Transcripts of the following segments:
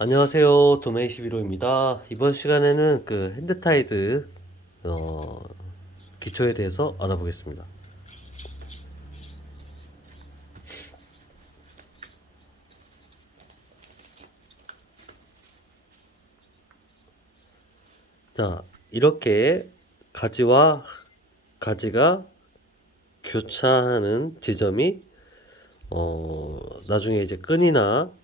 안녕하세요. 도메이11호입니다. 이번 시간에는 그 핸드타이드 기초에 대해서 알아보겠습니다. 자, 이렇게 가지와 가지가 교차하는 지점이 나중에 이제 끈이나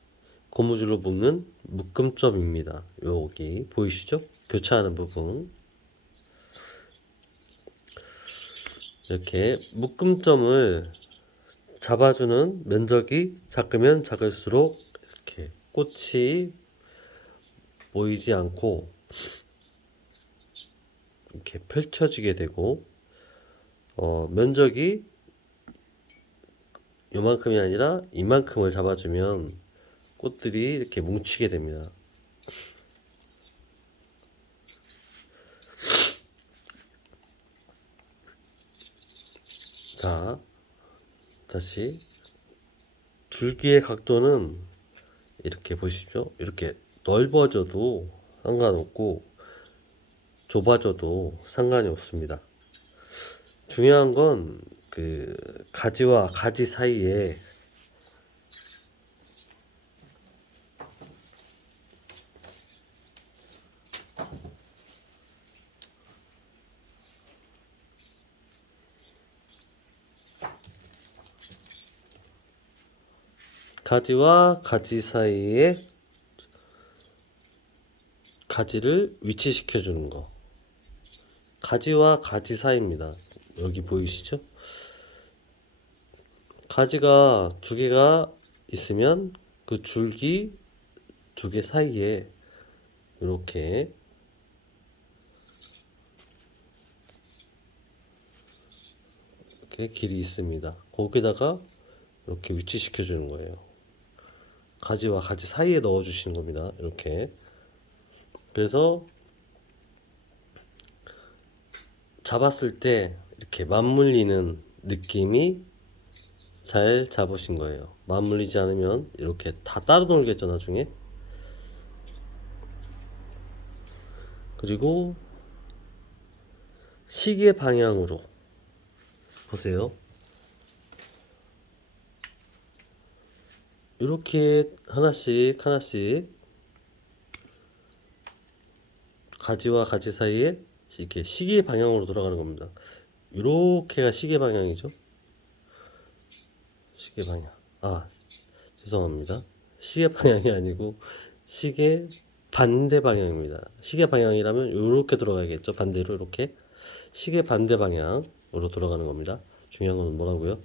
고무줄로 묶는 묶음점입니다. 여기 보이시죠? 교차하는 부분. 이렇게 묶음점을 잡아주는 면적이 작으면 작을수록 이렇게 꽃이 보이지 않고 이렇게 펼쳐지게 되고 면적이 요만큼이 아니라 이만큼을 잡아주면 꽃들이 이렇게 뭉치게 됩니다. 자, 다시 줄기의 각도는 이렇게 보십시오. 이렇게 넓어져도 상관없고 좁아져도 상관이 없습니다. 중요한 건 그 가지와 가지 사이에 가지와 가지 사이에 가지를 위치시켜 주는 거. 가지와 가지 사이입니다. 여기 보이시죠? 가지가 두 개가 있으면 그 줄기 두 개 사이에 이렇게 길이 있습니다. 거기다가 이렇게 위치시켜 주는 거예요. 가지와 가지 사이에 넣어 주시는 겁니다. 이렇게. 그래서 잡았을 때 이렇게 맞물리는 느낌이 잘 잡으신 거예요. 맞물리지 않으면 이렇게 다 따로 놀겠죠, 나중에. 그리고 시계 방향으로 보세요. 이렇게 하나씩 하나씩 가지와 가지 사이에 이렇게 시계 방향으로 돌아가는 겁니다. 이렇게가 시계 방향이죠. 시계 방향. 아, 죄송합니다. 시계 방향이 아니고 시계 반대 방향입니다. 시계 방향이라면 이렇게 돌아가야겠죠. 반대로 이렇게 시계 반대 방향으로 돌아가는 겁니다. 중요한 건 뭐라고요?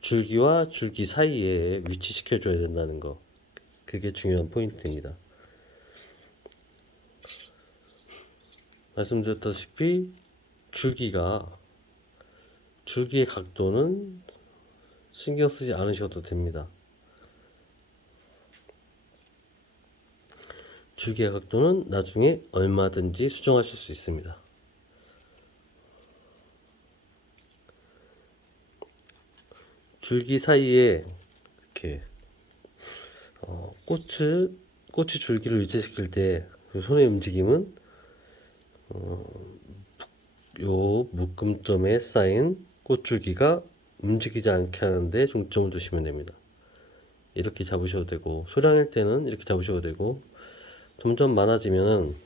줄기와 줄기 사이에 위치시켜 줘야 된다는 거. 그게 중요한 포인트입니다. 말씀드렸다시피 줄기의 각도는 신경 쓰지 않으셔도 됩니다. 줄기의 각도는 나중에 얼마든지 수정하실 수 있습니다. 줄기 사이에 이렇게 꽃이 줄기를 위치시킬 때 손의 움직임은 요 묶음점에 쌓인 꽃줄기가 움직이지 않게 하는데 중점을 두시면 됩니다. 이렇게 잡으셔도 되고 소량일 때는 이렇게 잡으셔도 되고 점점 많아지면은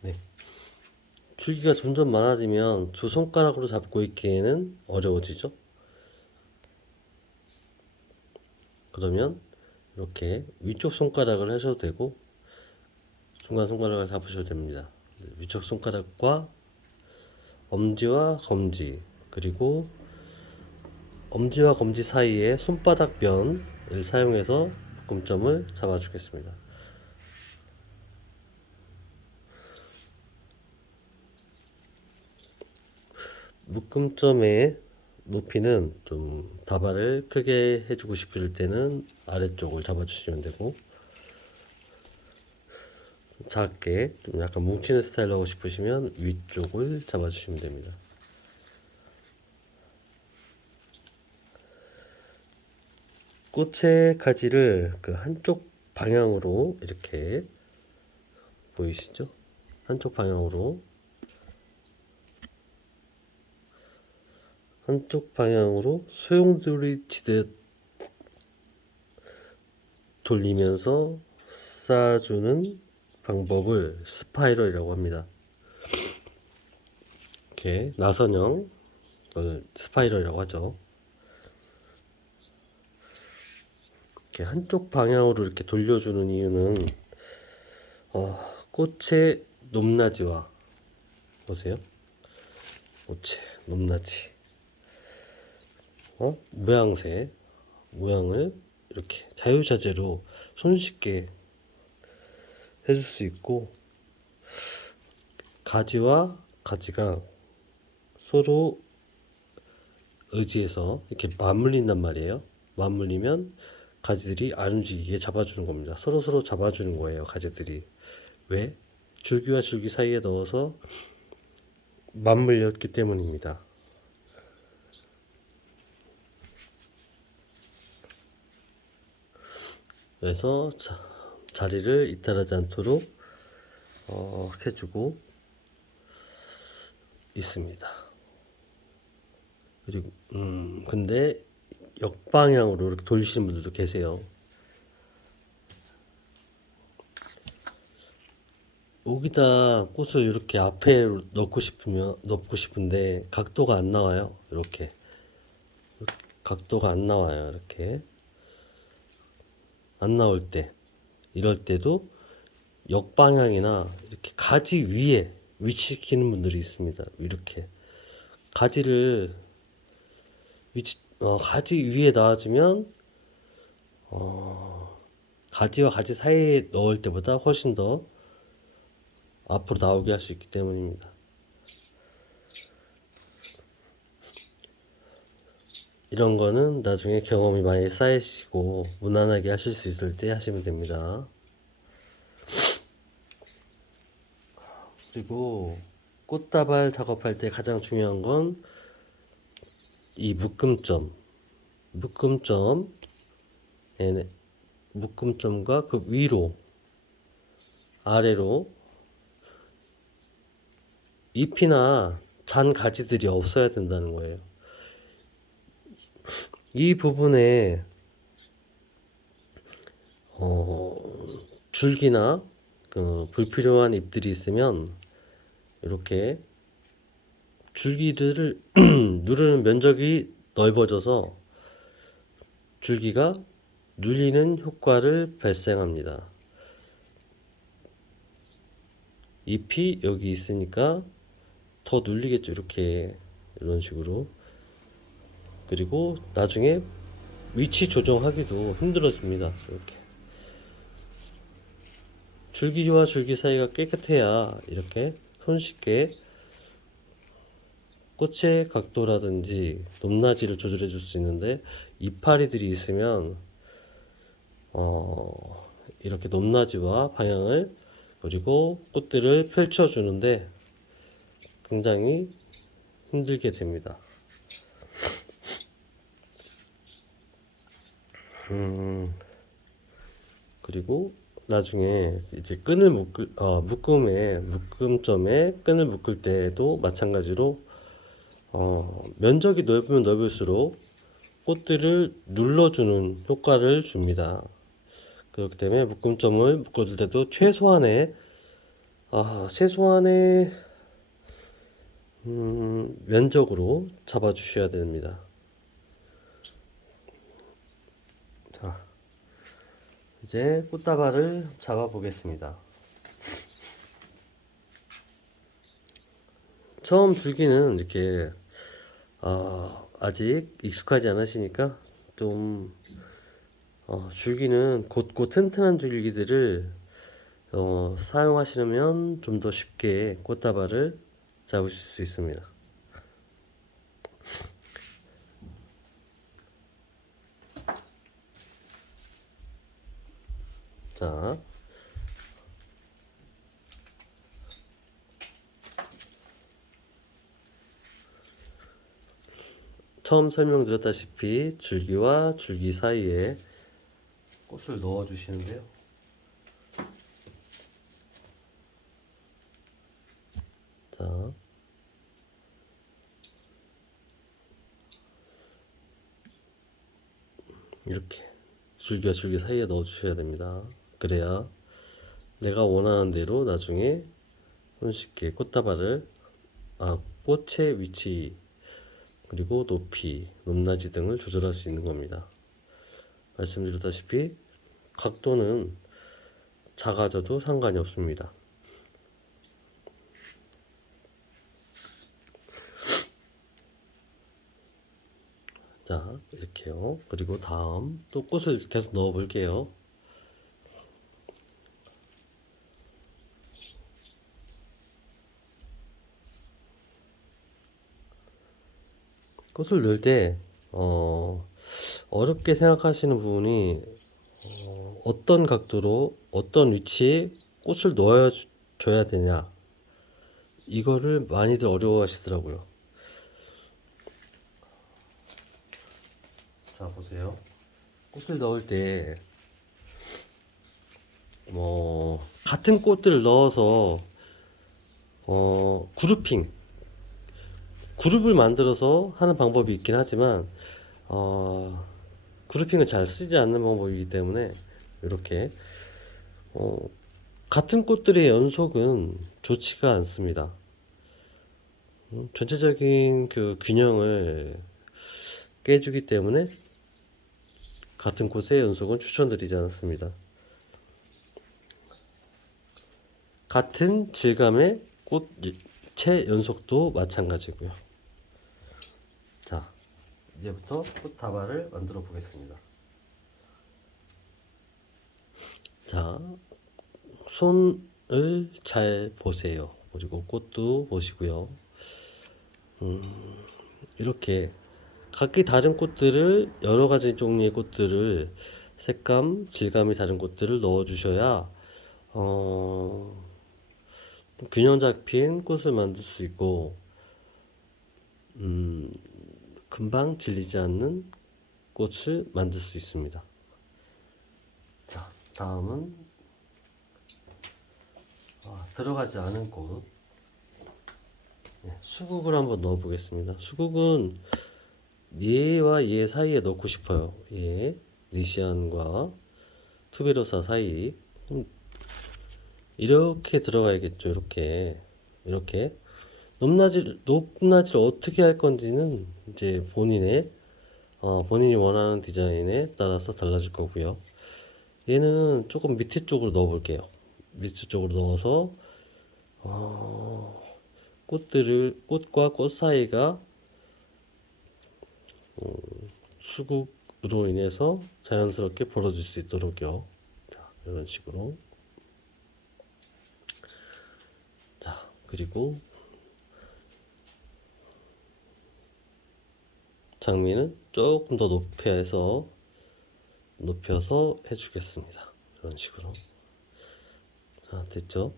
네. 줄기가 점점 많아지면 두 손가락으로 잡고 있기에는 어려워지죠. 그러면 이렇게 위쪽 손가락을 하셔도 되고 중간 손가락을 잡으셔도 됩니다. 위쪽 손가락과 엄지와 검지 그리고 엄지와 검지 사이에 손바닥 변을 사용해서 묶음점을 잡아주겠습니다. 묶음점의 높이는 좀 다발을 크게 해주고 싶을 때는 아래쪽을 잡아주시면 되고, 작게 좀 약간 뭉치는 스타일로 하고 싶으시면 위쪽을 잡아주시면 됩니다. 꽃의 가지를 그 한쪽 방향으로 이렇게 보이시죠? 한쪽 방향으로 소용돌이 치듯 돌리면서 쌓아주는 방법을 스파이럴이라고 합니다. 이렇게 나선형 스파이럴이라고 하죠. 이렇게 한쪽 방향으로 이렇게 돌려주는 이유는 꽃의 높낮이와 보세요. 꽃의 높낮이, 모양새, 모양을 이렇게 자유자재로 손쉽게 해줄 수 있고, 가지와 가지가 서로 의지해서 이렇게 맞물린단 말이에요. 맞물리면 가지들이 안 움직이게 잡아주는 겁니다. 서로 잡아주는 거예요, 가지들이. 왜? 줄기와 줄기 사이에 넣어서 맞물렸기 때문입니다. 그래서 자리를 이탈하지 않도록 해주고 있습니다. 그리고 근데 역방향으로 이렇게 돌리시는 분들도 계세요. 여기다 꽃을 이렇게 앞에 넣고 싶은데 각도가 안 나와요. 이렇게 각도가 안 나와요. 이렇게 안 나올 때, 이럴 때도 역방향이나 이렇게 가지 위에 위치시키는 분들이 있습니다. 이렇게 가지를 가지 위에 놔주면 가지와 가지 사이에 넣을 때보다 훨씬 더 앞으로 나오게 할 수 있기 때문입니다. 이런 거는 나중에 경험이 많이 쌓이시고 무난하게 하실 수 있을 때 하시면 됩니다. 그리고 꽃다발 작업할 때 가장 중요한 건 이 묶음점과 그 위로 아래로 잎이나 잔 가지들이 없어야 된다는 거예요. 이 부분에 줄기나 그 불필요한 잎들이 있으면 이렇게 줄기들을 누르는 면적이 넓어져서 줄기가 눌리는 효과를 발생합니다. 잎이 여기 있으니까 더 눌리겠죠. 이런 식으로. 그리고 나중에 위치 조정하기도 힘들어집니다. 이렇게 줄기와 줄기 사이가 깨끗해야 이렇게 손쉽게 꽃의 각도라든지 높낮이를 조절해 줄 수 있는데, 이파리들이 있으면 이렇게 높낮이와 방향을 그리고 꽃들을 펼쳐 주는데 굉장히 힘들게 됩니다. 그리고 나중에 이제 묶음점에 끈을 묶을 때도 마찬가지로 면적이 넓으면 넓을수록 꽃들을 눌러주는 효과를 줍니다. 그렇기 때문에 묶음점을 묶어줄 때도 최소한의 면적으로 잡아주셔야 됩니다. 자, 이제 꽃다발을 잡아 보겠습니다. 처음 줄기는 이렇게 아직 익숙하지 않으시니까 좀 줄기는 곧고 튼튼한 줄기들을 사용하시려면 좀 더 쉽게 꽃다발을 잡으실 수 있습니다. 자, 처음 설명드렸다시피 줄기와 줄기 사이에 꽃을 넣어 주시는데요. 자, 이렇게 줄기와 줄기 사이에 넣어 주셔야 됩니다. 그래야 내가 원하는 대로 나중에 손쉽게 꽃의 위치, 그리고 높이, 높낮이 등을 조절할 수 있는 겁니다. 말씀드렸다시피 각도는 작아져도 상관이 없습니다. 자, 이렇게요. 그리고 다음 또 꽃을 계속 넣어 볼게요. 꽃을 넣을 때 어렵게 생각하시는 부분이 어떤 각도로 어떤 위치에 꽃을 넣어 줘야 되냐, 이거를 많이들 어려워하시더라고요. 자, 보세요. 꽃을 넣을 때 같은 꽃들을 넣어서 그룹을 만들어서 하는 방법이 있긴 하지만 그룹핑을 잘 쓰지 않는 방법이기 때문에 이렇게 어, 같은 꽃들의 연속은 좋지가 않습니다. 전체적인 그 균형을 깨주기 때문에 같은 꽃의 연속은 추천드리지 않습니다. 같은 질감의 꽃의 연속도 마찬가지고요. 자, 이제부터 꽃다발을 만들어 보겠습니다. 자, 손을 잘 보세요. 그리고 꽃도 보시고요. 이렇게 각기 다른 꽃들을, 여러 가지 종류의 꽃들을, 색감, 질감이 다른 꽃들을 넣어 주셔야 균형 잡힌 꽃을 만들 수 있고 금방 질리지 않는 꽃을 만들 수 있습니다. 자, 다음은 들어가지 않은 꽃, 수국을 한번 넣어 보겠습니다. 수국은 얘와 얘 사이에 넣고 싶어요. 얘 니시안과 투베로사 사이, 이렇게 들어가야겠죠. 이렇게 높낮이를 어떻게 할 건지는 이제 본인이 원하는 디자인에 따라서 달라질 거고요. 얘는 조금 밑에 쪽으로 넣어 볼게요. 밑에 쪽으로 넣어서 꽃과 꽃 사이가 수국으로 인해서 자연스럽게 벌어질 수 있도록요. 자, 이런 식으로. 자, 그리고 장미는 조금 더 높여서 해주겠습니다. 이런 식으로. 자, 됐죠?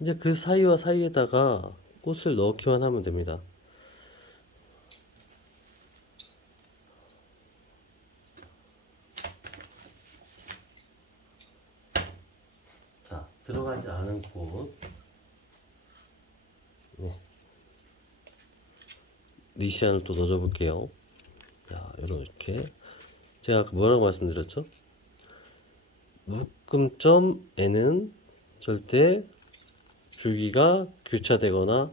이제 그 사이와 사이에다가 꽃을 넣기만 하면 됩니다. 자, 들어가지 않은 꽃, 니시안을 또 넣어줘 볼게요. 자, 이렇게 제가 아까 뭐라고 말씀드렸죠? 묶음점에는 절대 줄기가 교차되거나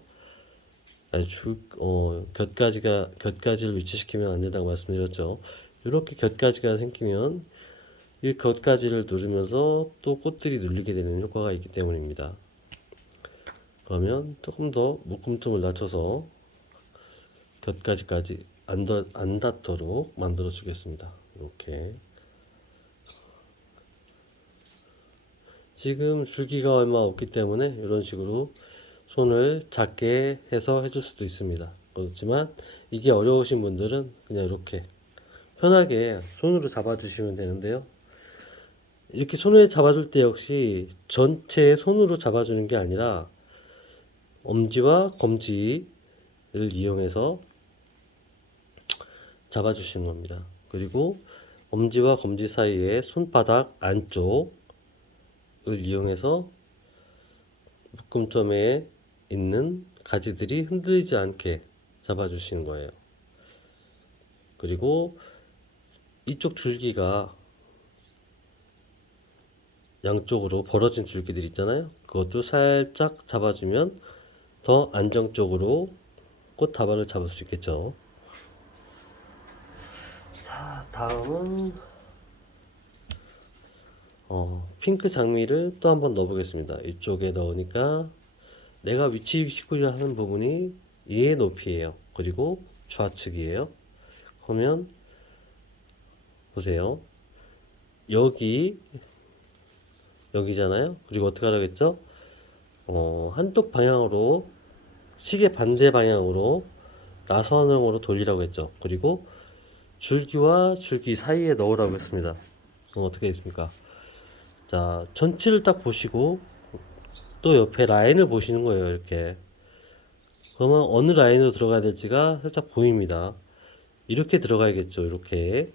곁가지를 위치시키면 안 된다고 말씀드렸죠. 이렇게 곁가지가 생기면 이 곁가지를 누르면서 또 꽃들이 눌리게 되는 효과가 있기 때문입니다. 그러면 조금 더 묶음점을 낮춰서 곁가지까지 안 닿도록 만들어 주겠습니다. 이렇게. 지금 줄기가 얼마 없기 때문에 이런 식으로 손을 작게 해서 해줄 수도 있습니다. 그렇지만 이게 어려우신 분들은 그냥 이렇게 편하게 손으로 잡아주시면 되는데요. 이렇게 손에 잡아줄 때 역시 전체 손으로 잡아주는 게 아니라 엄지와 검지를 이용해서 잡아주시는 겁니다. 그리고 엄지와 검지 사이에 손바닥 안쪽을 이용해서 묶음점에 있는 가지들이 흔들리지 않게 잡아주시는 거예요. 그리고 이쪽 줄기가 양쪽으로 벌어진 줄기들 있잖아요. 그것도 살짝 잡아주면 더 안정적으로 꽃다발을 잡을 수 있겠죠. 자, 다음은 핑크 장미를 또 한번 넣어 보겠습니다. 이쪽에 넣으니까 내가 위치시키려 하는 부분이 얘의 높이에요. 그리고 좌측이에요. 그러면 보세요. 여기잖아요. 그리고 어떻게 하라겠죠? 한쪽 방향으로, 시계 반대 방향으로 나선형으로 돌리라고 했죠. 그리고 줄기와 줄기 사이에 넣으라고 했습니다. 그럼 어떻게 됐습니까? 자, 전체를 딱 보시고 또 옆에 라인을 보시는 거예요. 이렇게. 그러면 어느 라인으로 들어가야 될지가 살짝 보입니다. 이렇게 들어가야겠죠. 이렇게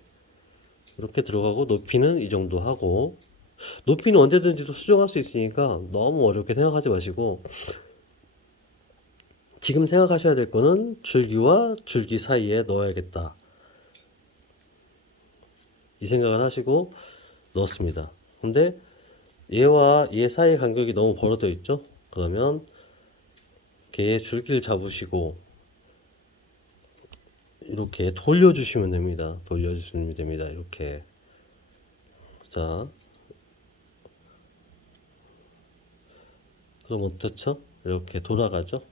들어가고 높이는 이 정도 하고, 높이는 언제든지 또 수정할 수 있으니까 너무 어렵게 생각하지 마시고, 지금 생각하셔야 될 거는 줄기와 줄기 사이에 넣어야겠다, 이 생각을 하시고 넣었습니다. 근데 얘와 얘 사이의 간격이 너무 벌어져 있죠. 그러면 걔의 줄기를 잡으시고 이렇게 돌려주시면 됩니다. 돌려주시면 됩니다. 이렇게. 자, 그럼 어떻죠? 이렇게 돌아가죠.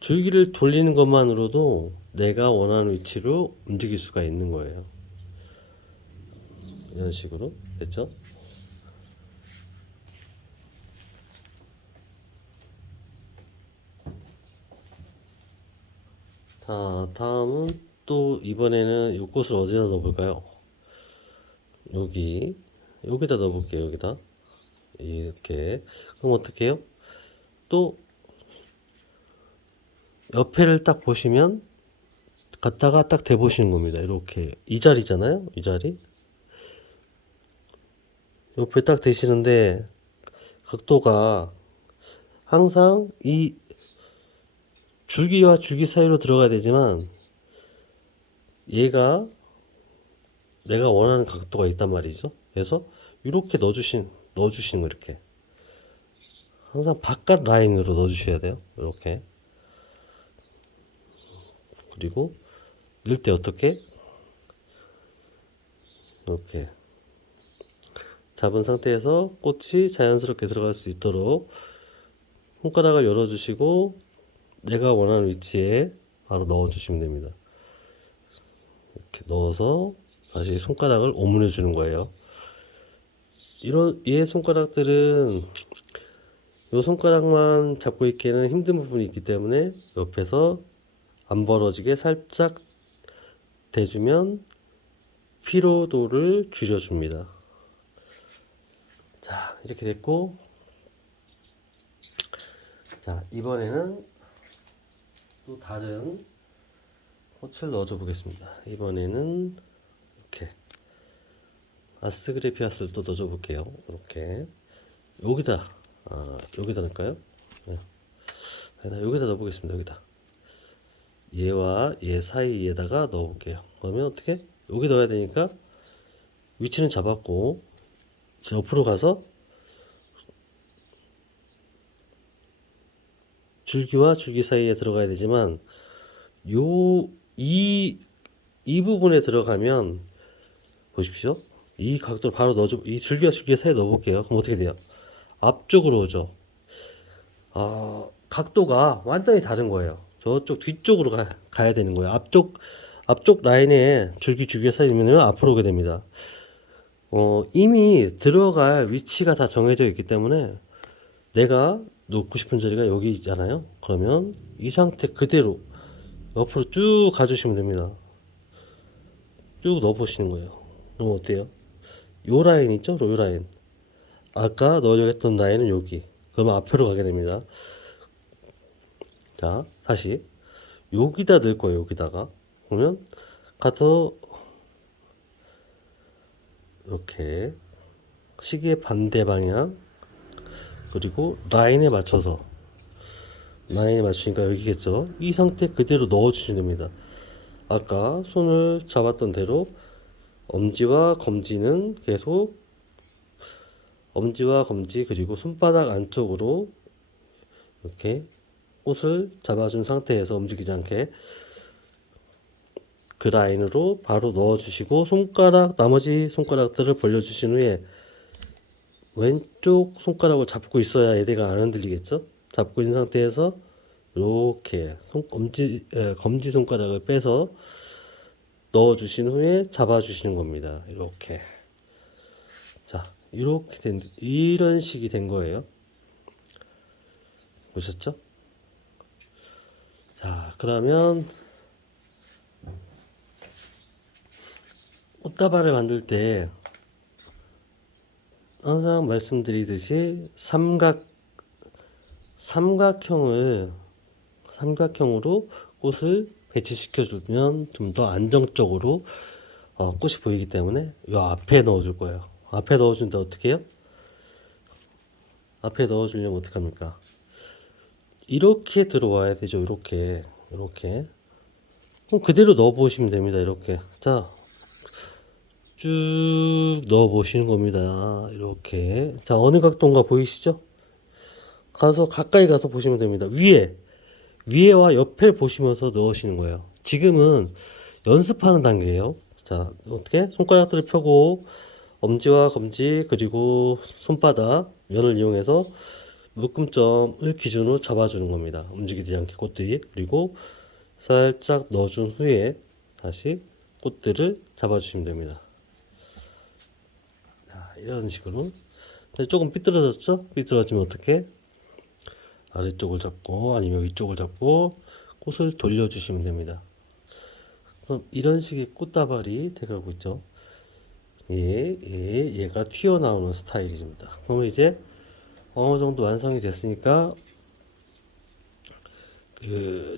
줄기를 돌리는 것만으로도 내가 원하는 위치로 움직일 수가 있는 거예요. 이런 식으로 됐죠? 자, 다음은 또 이번에는 이 꽃을 어디다 넣어볼까요? 여기다 넣어볼게요. 여기다 이렇게. 그럼 어떻게 해요? 또 옆에를 딱 보시면 갖다가 딱 대보시는 겁니다. 이렇게 이 자리잖아요. 이 자리 옆에 딱 대시는데 각도가 항상 이 줄기와 줄기 사이로 들어가야 되지만 얘가 내가 원하는 각도가 있단 말이죠. 그래서 이렇게 넣어주시는 거, 이렇게 항상 바깥 라인으로 넣어주셔야 돼요. 이렇게. 그리고 넣을 때 어떻게? 이렇게 잡은 상태에서 꽃이 자연스럽게 들어갈 수 있도록 손가락을 열어주시고 내가 원하는 위치에 바로 넣어주시면 됩니다. 이렇게 넣어서 다시 손가락을 오므려 주는 거예요. 이런 얘 손가락들은 이 손가락만 잡고 있기에는 힘든 부분이 있기 때문에 옆에서 안 벌어지게 살짝 대주면 피로도를 줄여줍니다. 자, 이렇게 됐고, 자, 이번에는 또 다른 꽃을 넣어줘 보겠습니다. 이번에는 이렇게 아스그레피아스를 또 넣어줘 볼게요. 이렇게 여기다 넣을까요? 네. 여기다 넣어보겠습니다. 여기다 얘와 얘 사이에다가 넣어볼게요. 그러면 어떻게? 여기 넣어야 되니까 위치는 잡았고 옆으로 가서 줄기와 줄기 사이에 들어가야 되지만 이 부분에 들어가면 보십시오. 이 각도를 바로 넣어줘. 이 줄기와 줄기 사이에 넣어볼게요. 그럼 어떻게 돼요? 앞쪽으로 오죠. 각도가 완전히 다른 거예요. 저쪽 뒤쪽으로 가야 되는 거예요. 앞쪽 라인에 줄기줄기 살리면 앞으로 오게 됩니다. 이미 들어갈 위치가 다 정해져 있기 때문에 내가 놓고 싶은 자리가 여기 있잖아요. 그러면 이 상태 그대로 옆으로 쭉 가주시면 됩니다. 쭉 넣어보시는 거예요. 그럼 어때요? 요 라인 있죠? 요 라인. 아까 넣으려고 했던 라인은 여기. 그러면 앞으로 가게 됩니다. 자, 다시 여기다 넣을 거예요. 여기다가. 그러면 가서 이렇게 시계 반대 방향 그리고 라인에 맞추니까 여기겠죠. 이 상태 그대로 넣어주시면 됩니다. 아까 손을 잡았던 대로 엄지와 검지는 계속 엄지와 검지 그리고 손바닥 안쪽으로 이렇게 꽃을 잡아준 상태에서 움직이지 않게 그 라인으로 바로 넣어주시고 나머지 손가락들을 벌려주신 후에 왼쪽 손가락을 잡고 있어야 얘대가 안 흔들리겠죠? 잡고 있는 상태에서 이렇게 검지 손가락을 빼서 넣어주신 후에 잡아주시는 겁니다. 이렇게. 자, 이런 식이 된 거예요. 보셨죠? 자, 그러면 꽃다발을 만들 때 항상 말씀드리듯이 삼각형으로 꽃을 배치시켜 주면 좀 더 안정적으로 꽃이 보이기 때문에 요 앞에 넣어 줄 거예요. 앞에 넣어 준데 어떻게 해요? 앞에 넣어 주려면 어떻게 합니까? 이렇게 들어와야 되죠. 이렇게 그럼 그대로 넣어 보시면 됩니다. 이렇게 자, 쭉 넣어 보시는 겁니다. 이렇게 자, 어느 각도인가 보이시죠? 가까이 가서 보시면 됩니다. 위에와 옆에 보시면서 넣으시는 거예요. 지금은 연습하는 단계예요. 자, 어떻게? 손가락들을 펴고 엄지와 검지 그리고 손바닥 면을 이용해서 묶음점을 기준으로 잡아주는 겁니다. 움직이지 않게 꽃들이. 그리고 살짝 넣어준 후에 다시 꽃들을 잡아주시면 됩니다. 자, 이런 식으로. 조금 삐뚤어졌죠? 삐뚤어지면 어떻게? 아래쪽을 잡고 아니면 위쪽을 잡고 꽃을 돌려주시면 됩니다. 그럼 이런 식의 꽃다발이 돼가고 있죠. 얘가 튀어나오는 스타일입니다. 그러면 이제 어느 정도 완성이 됐으니까 그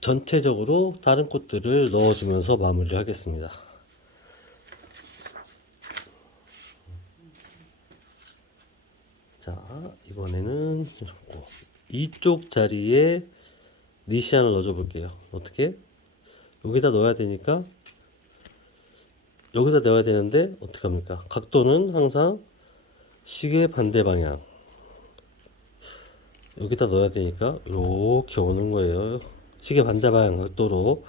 전체적으로 다른 꽃들을 넣어주면서 마무리를 하겠습니다. 자, 이번에는 이쪽 자리에 니시안을 넣어줘 볼게요. 어떻게? 여기다 넣어야 되니까 여기다 넣어야 되는데 어떻게 합니까? 각도는 항상 시계 반대 방향. 여기다 넣어야 되니까 이렇게 오는 거예요. 시계 반대 방향 각도로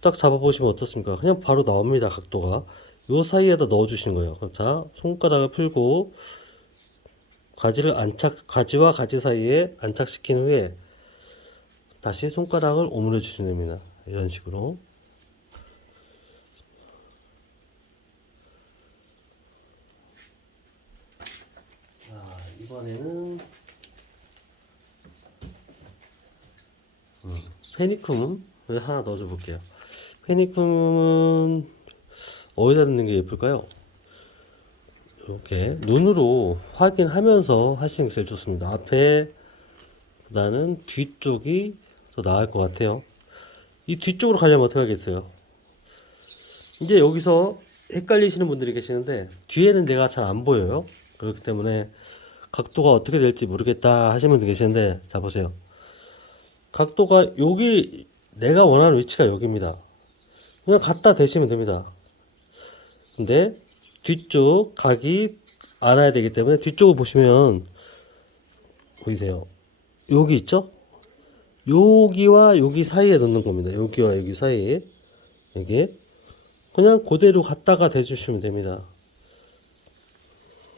딱 잡아보시면 어떻습니까? 그냥 바로 나옵니다. 각도가 요 사이에다 넣어주시는 거예요. 그럼 자, 손가락을 풀고 가지와 가지 사이에 안착시킨 후에 다시 손가락을 오므려 주시면 됩니다. 이런 식으로. 자, 이번에는 페니쿰을 하나 넣어줘 볼게요. 페니쿰은 어디다 넣는 게 예쁠까요? 이렇게 눈으로 확인하면서 하시는 게 제일 좋습니다. 앞에 보다는 뒤쪽이 더 나을 것 같아요. 이 뒤쪽으로 가려면 어떻게 하겠어요? 이제 여기서 헷갈리시는 분들이 계시는데 뒤에는 내가 잘 안 보여요. 그렇기 때문에 각도가 어떻게 될지 모르겠다 하시는 분들 계시는데 자 보세요. 각도가 여기 내가 원하는 위치가 여기입니다. 그냥 갖다 대시면 됩니다. 근데 뒤쪽 각이 알아야 되기 때문에 뒤쪽을 보시면 보이세요. 여기 있죠? 여기와 여기 사이에 넣는 겁니다. 여기와 여기 사이에 이게 그냥 그대로 갖다가 대주시면 됩니다.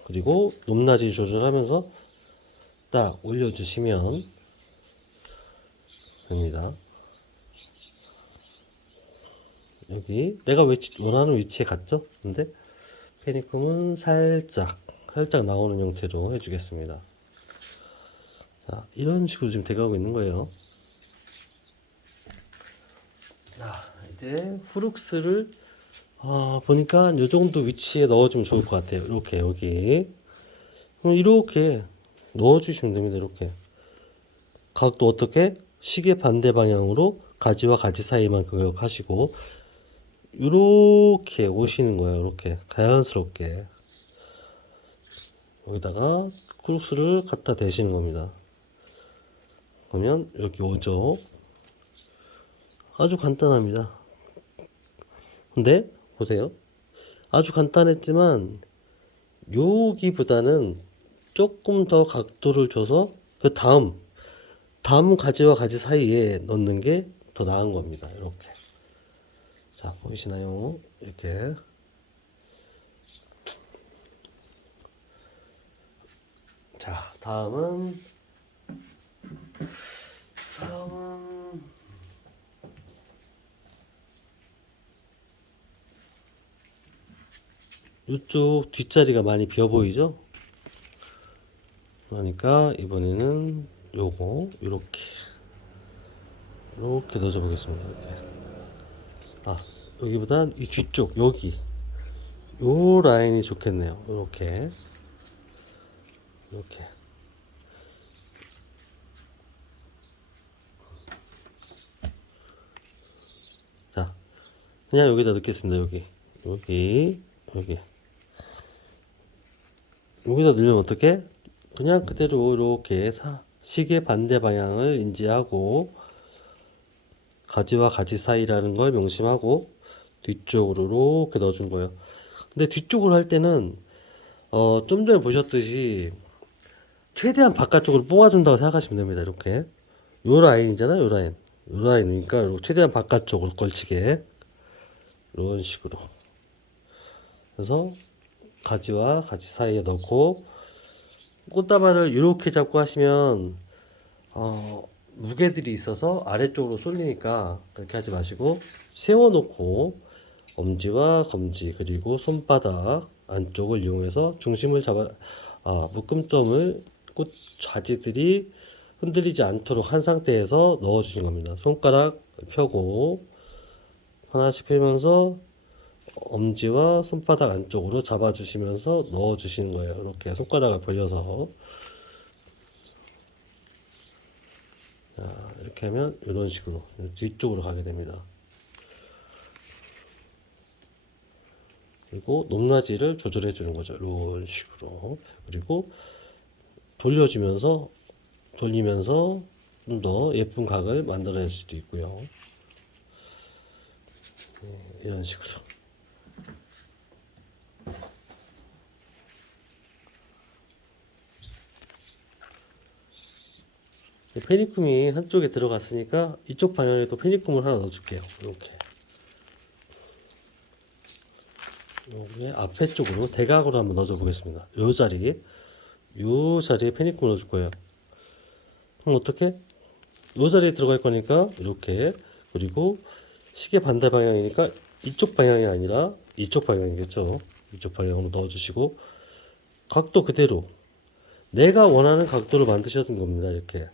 그리고 높낮이 조절하면서 딱 올려주시면 됩니다. 여기 내가 원하는 위치에 갔죠? 근데 페니쿰은 살짝 나오는 형태로 해주겠습니다. 자, 이런 식으로 지금 돼가고 있는 거예요. 자, 이제 후룩스를 보니까 이 정도 위치에 넣어주면 좋을 것 같아요. 이렇게 여기 이렇게 넣어주시면 됩니다. 이렇게 각도 어떻게 시계 반대 방향으로 가지와 가지 사이만 그격하시고 이렇게 오시는 거예요. 이렇게 자연스럽게 여기다가 크루스를 갖다 대시는 겁니다. 그러면 여기 오죠. 아주 간단합니다. 근데 보세요. 아주 간단했지만 여기보다는 조금 더 각도를 줘서 그 다음 가지와 가지 사이에 넣는 게 더 나은 겁니다. 이렇게. 자, 보이시나요? 이렇게. 자, 다음은 이쪽 뒷자리가 많이 비어 보이죠? 그러니까 이번에는 요거 이렇게 넣어줘 보겠습니다. 이렇게. 여기보단 이 뒤쪽 여기 요 라인이 좋겠네요. 이렇게 자, 그냥 여기다 넣겠습니다. 여기 여기다 넣으면 어떻게? 그냥 그대로 이렇게 시계 반대 방향을 인지하고 가지와 가지 사이라는 걸 명심하고 뒤쪽으로 이렇게 넣어준 거예요. 근데 뒤쪽으로 할 때는 좀 전에 보셨듯이 최대한 바깥쪽으로 뽑아준다고 생각하시면 됩니다. 이렇게 요 라인이잖아요. 요 라인이니까 최대한 바깥쪽으로 걸치게 이런 식으로 그래서 가지와 가지 사이에 넣고 꽃다발을 이렇게 잡고 하시면 무게들이 있어서 아래쪽으로 쏠리니까 그렇게 하지 마시고 세워놓고 엄지와 검지 그리고 손바닥 안쪽을 이용해서 중심을 묶음점을 꽃 자지들이 흔들리지 않도록 한 상태에서 넣어 주신 겁니다. 손가락 펴고 하나씩 펴면서 엄지와 손바닥 안쪽으로 잡아 주시면서 넣어 주시는 거예요. 이렇게 손가락을 벌려서 이렇게 하면 이런 식으로 뒤쪽으로 가게 됩니다. 그리고 높낮이를 조절해 주는 거죠. 이런 식으로. 그리고 돌리면서 좀 더 예쁜 각을 만들어낼 수도 있고요. 이런 식으로. 페니쿰이 한쪽에 들어갔으니까 이쪽 방향에도 페니쿰을 하나 넣어줄게요. 이렇게. 여기 앞에 쪽으로 대각으로 한번 넣어줘 보겠습니다. 요 자리에 페니쿰을 넣어줄 거예요. 그럼 어떻게? 요 자리에 들어갈 거니까 이렇게 그리고 시계 반대 방향이니까 이쪽 방향이 아니라 이쪽 방향이겠죠. 이쪽 방향으로 넣어주시고 각도 그대로 내가 원하는 각도로 만드셨는 겁니다. 이렇게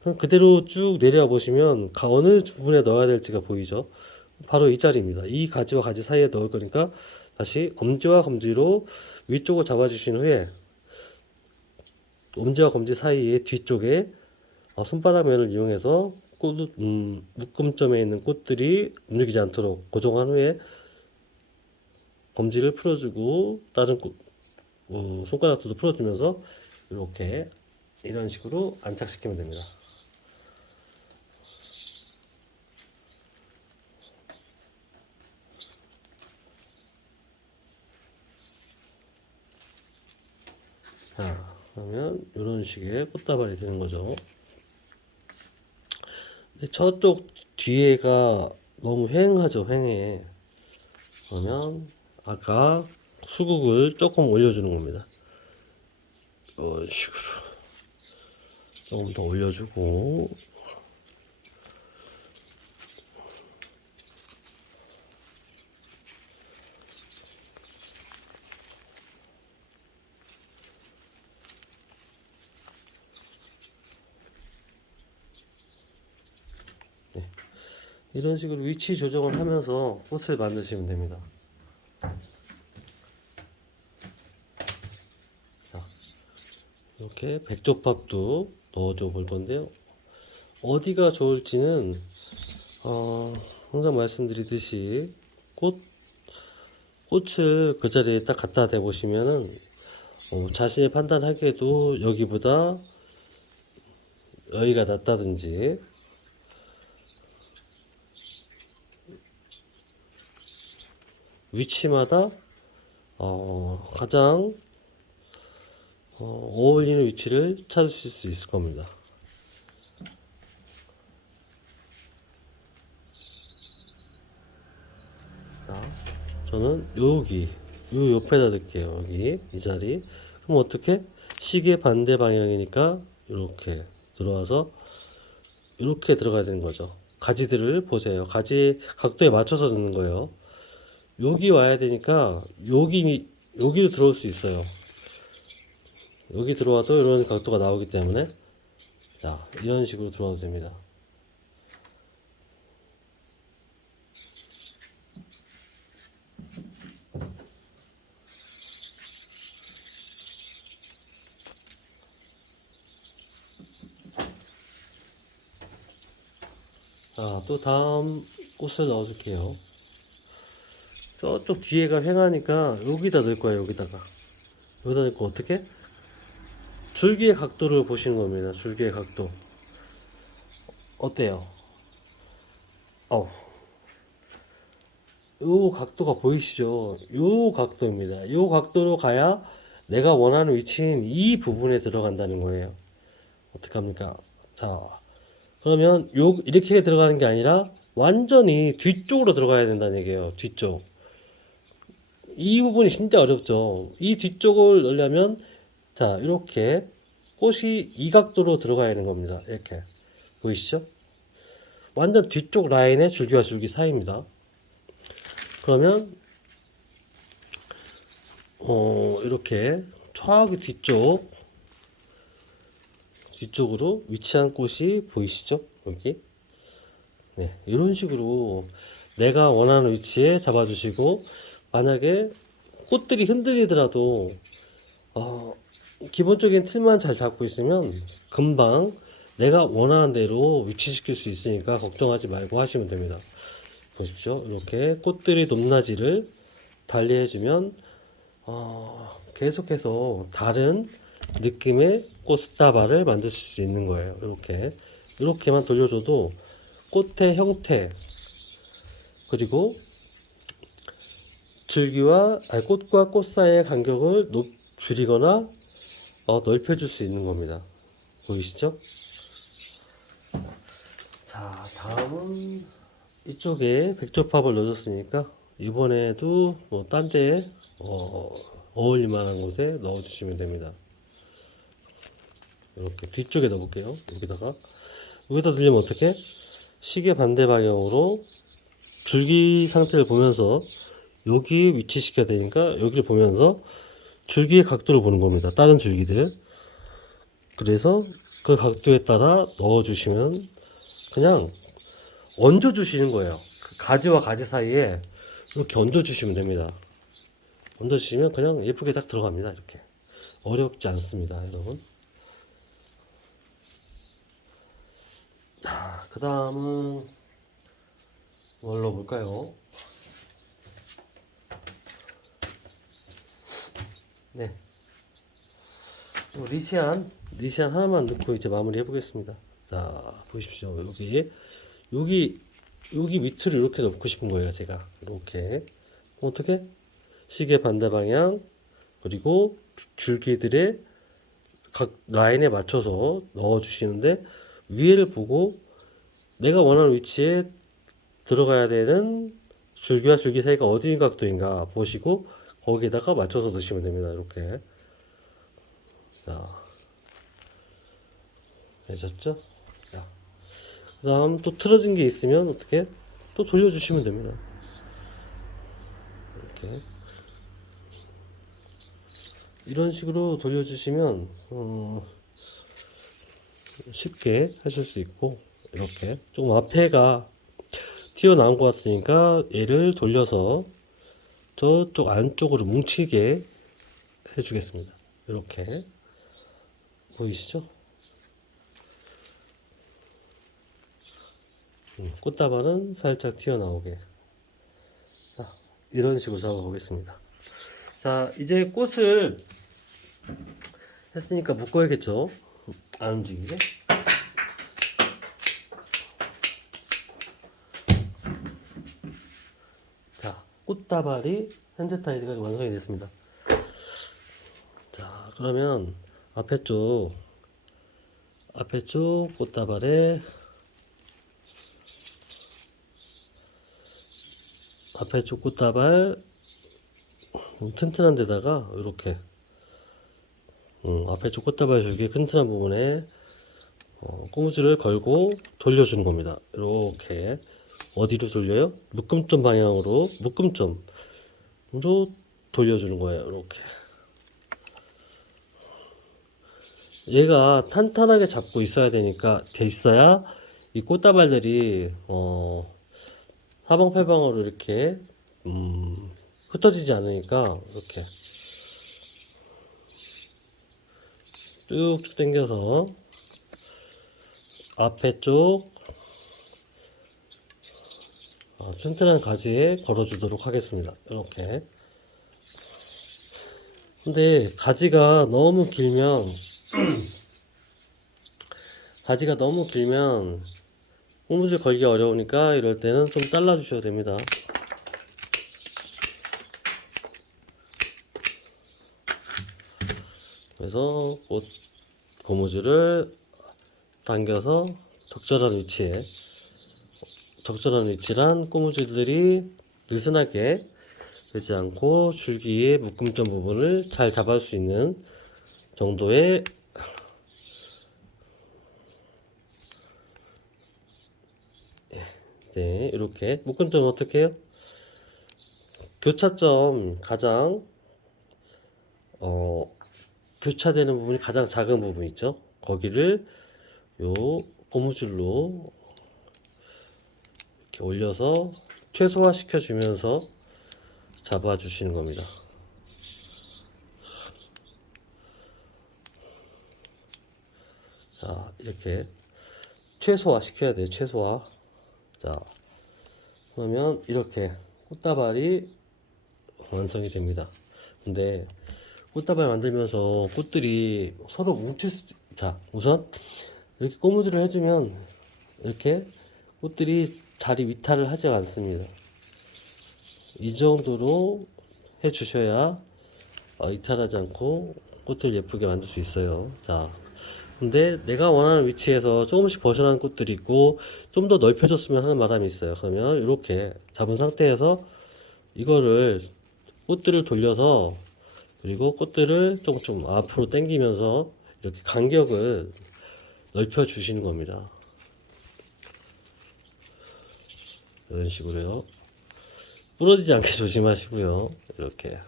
그럼 그대로 쭉 내려와 보시면 어느 부분에 넣어야 될지가 보이죠. 바로 이 자리입니다. 이 가지와 가지 사이에 넣을 거니까 다시 엄지와 검지로 위쪽을 잡아주신 후에 엄지와 검지 사이에 뒤쪽에 손바닥면을 이용해서 묶음점에 있는 꽃들이 움직이지 않도록 고정한 후에 검지를 풀어주고 다른 손가락도 풀어주면서 이렇게 이런 식으로 안착시키면 됩니다. 자, 그러면 이런 식의 꽃다발이 되는 거죠. 근데 저쪽 뒤에가 너무 휑하죠, 휑해. 그러면 아까 수국을 조금 올려주는 겁니다. 이런 식으로 조금 더 올려주고 이런 식으로 위치 조정을 하면서 꽃을 만드시면 됩니다. 자, 이렇게 백조팝도 넣어줘 볼 건데요. 어디가 좋을지는 항상 말씀드리듯이 꽃을 그 자리에 딱 갖다 대보시면은 자신이 판단하기에도 여기보다 여기가 낫다든지 위치마다 가장 어울리는 위치를 찾으실 수 있을 겁니다. 자, 저는 여기 요 옆에다 넣을게요. 여기 이 자리. 그럼 어떻게? 시계 반대 방향이니까 이렇게 들어와서 이렇게 들어가야 되는 거죠. 가지들을 보세요. 가지 각도에 맞춰서 넣는 거예요. 여기 와야 되니까 여기로 들어올 수 있어요. 여기 들어와도 이런 각도가 나오기 때문에 자, 이런 식으로 들어와도 됩니다. 자, 또 다음 꽃을 넣어줄게요. 저쪽 뒤에가 횡하니까 여기다 넣을 거예요. 여기다가 넣고 어떻게? 줄기의 각도를 보시는 겁니다. 줄기의 각도 어때요? 어, 요 각도가 보이시죠? 요 각도입니다. 요 각도로 가야 내가 원하는 위치인 이 부분에 들어간다는 거예요. 어떡합니까? 자, 그러면 이렇게 들어가는 게 아니라 완전히 뒤쪽으로 들어가야 된다는 얘기예요. 뒤쪽. 이 부분이 진짜 어렵죠. 이 뒤쪽을 넣으려면 자, 이렇게 꽃이 이 각도로 들어가야 하는 겁니다. 이렇게. 보이시죠? 완전 뒤쪽 라인에 줄기와 줄기 사이입니다. 그러면 이렇게 저기 뒤쪽으로 위치한 꽃이 보이시죠? 여기. 네, 이런 식으로 내가 원하는 위치에 잡아주시고 만약에 꽃들이 흔들리더라도 기본적인 틀만 잘 잡고 있으면 금방 내가 원하는 대로 위치시킬 수 있으니까 걱정하지 말고 하시면 됩니다. 보십시오. 이렇게 꽃들이 높낮이를 달리해주면 계속해서 다른 느낌의 꽃다발을 만드실 수 있는 거예요. 이렇게만 돌려줘도 꽃의 형태 그리고 꽃과 꽃 사이의 간격을 줄이거나 넓혀줄 수 있는 겁니다. 보이시죠? 자, 다음은 이쪽에 백조팝을 넣어줬으니까 이번에도 뭐 딴 데에 어울릴 만한 곳에 넣어주시면 됩니다. 이렇게 뒤쪽에 넣어볼게요. 여기다 넣으면 어떻게? 시계 반대 방향으로 줄기 상태를 보면서 여기 위치시켜야 되니까 여기를 보면서 줄기의 각도를 보는 겁니다. 다른 줄기들. 그래서 그 각도에 따라 넣어주시면 그냥 얹어주시는 거예요. 그 가지와 가지 사이에 이렇게 얹어주시면 됩니다. 얹어주시면 그냥 예쁘게 딱 들어갑니다. 이렇게. 어렵지 않습니다, 여러분. 자, 그 다음은 뭘 넣어볼까요? 네. 리시안 하나만 넣고 이제 마무리 해보겠습니다. 자, 보십시오. 여기 밑으로 이렇게 넣고 싶은 거예요. 제가. 이렇게. 어떻게? 시계 반대 방향, 그리고 줄기들의 각 라인에 맞춰서 넣어주시는데, 위에를 보고 내가 원하는 위치에 들어가야 되는 줄기와 줄기 사이가 어디 각도인가 보시고, 거기에다가 맞춰서 넣으시면 됩니다. 이렇게. 자, 되셨죠? 자, 그 다음 또 틀어진 게 있으면 어떻게? 또 돌려주시면 됩니다. 이렇게. 이런 식으로 돌려주시면 쉽게 하실 수 있고 이렇게 조금 앞에가 튀어나온 것 같으니까 얘를 돌려서 저쪽 안쪽으로 뭉치게 해주겠습니다. 이렇게 보이시죠? 꽃다발은 살짝 튀어나오게. 자, 이런 식으로 잡아보겠습니다. 자, 이제 꽃을 했으니까 묶어야겠죠? 안 움직이게. 자, 꽃다발이 현재 타이드가 완성이 됐습니다. 자, 그러면 앞에 쪽 꽃다발에 앞에 쪽 꽃다발 튼튼한 데다가 이렇게 앞에 쪽 꽃다발 줄기 튼튼한 부분에 고무줄을 걸고 돌려주는 겁니다. 이렇게 어디로 돌려요? 묶음점 방향으로 묶음점으로 돌려주는 거예요. 이렇게 얘가 탄탄하게 잡고 있어야 되니까 돼 있어야 이 꽃다발들이 사방팔방으로 이렇게 흩어지지 않으니까 이렇게 쭉쭉 당겨서 앞에 쪽 튼튼한 가지에 걸어주도록 하겠습니다. 이렇게. 근데 가지가 너무 길면 고무줄 걸기 어려우니까 이럴 때는 좀 잘라 주셔도 됩니다. 그래서 고무줄을 당겨서 적절한 위치란 고무줄들이 느슨하게 되지 않고 줄기의 묶음점 부분을 잘 잡을 수 있는 정도의 네, 이렇게 묶음점은 어떻게 해요? 교차점 가장 교차되는 부분이 가장 작은 부분 있죠? 거기를 요 고무줄로 이렇게 올려서 최소화 시켜주면서 잡아주시는 겁니다. 자, 이렇게 최소화 시켜야 돼요. 최소화. 자, 그러면 이렇게 꽃다발이 완성이 됩니다. 근데 꽃다발 만들면서 꽃들이 서로 뭉칠 자, 우선 이렇게 고무줄을 해주면 이렇게 꽃들이 자리 위탈을 하지 않습니다. 이 정도로 해주셔야 이탈하지 않고 꽃을 예쁘게 만들 수 있어요. 자, 근데 내가 원하는 위치에서 조금씩 벗어나는 꽃들이 있고 좀 더 넓혀졌으면 하는 바람이 있어요. 그러면 이렇게 잡은 상태에서 이거를 꽃들을 돌려서 그리고 꽃들을 좀 앞으로 당기면서 이렇게 간격을 넓혀 주시는 겁니다. 이런 식으로요. 부러지지 않게 조심하시고요. 이렇게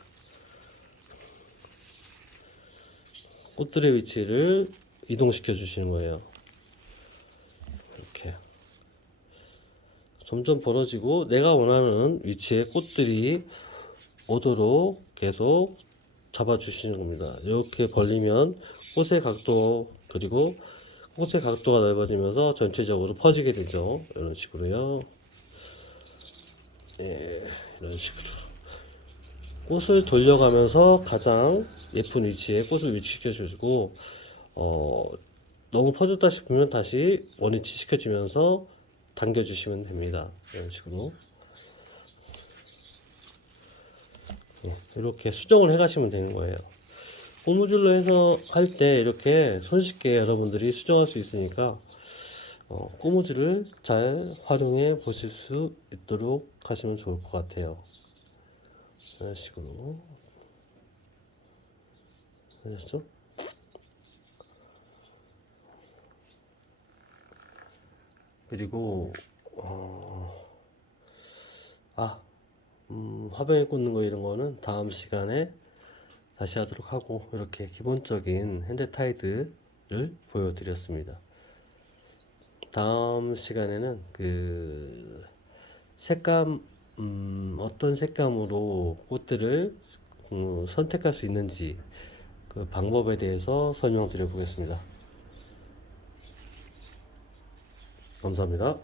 꽃들의 위치를 이동시켜 주시는 거예요. 이렇게 점점 벌어지고 내가 원하는 위치에 꽃들이 오도록 계속 잡아 주시는 겁니다. 이렇게 벌리면 꽃의 각도 그리고 꽃의 각도가 넓어지면서 전체적으로 퍼지게 되죠. 이런 식으로요. 예, 이런 식으로 꽃을 돌려가면서 가장 예쁜 위치에 꽃을 위치시켜 주고 너무 퍼졌다 싶으면 다시 원위치 시켜주면서 당겨주시면 됩니다. 이런 식으로 이렇게 수정을 해 가시면 되는 거예요. 고무줄로 해서 할 때 이렇게 손쉽게 여러분들이 수정할 수 있으니까 고무줄을 잘 활용해 보실 수 있도록 하시면 좋을 것 같아요. 이런 식으로 아셨죠? 그리고 화병에 꽂는 거 이런 거는 다음 시간에 다시 하도록 하고 이렇게 기본적인 핸드 타이드를 보여드렸습니다. 다음 시간에는 그 색감, 어떤 색감으로 꽃들을 선택할 수 있는지 그 방법에 대해서 설명드려 보겠습니다. 감사합니다.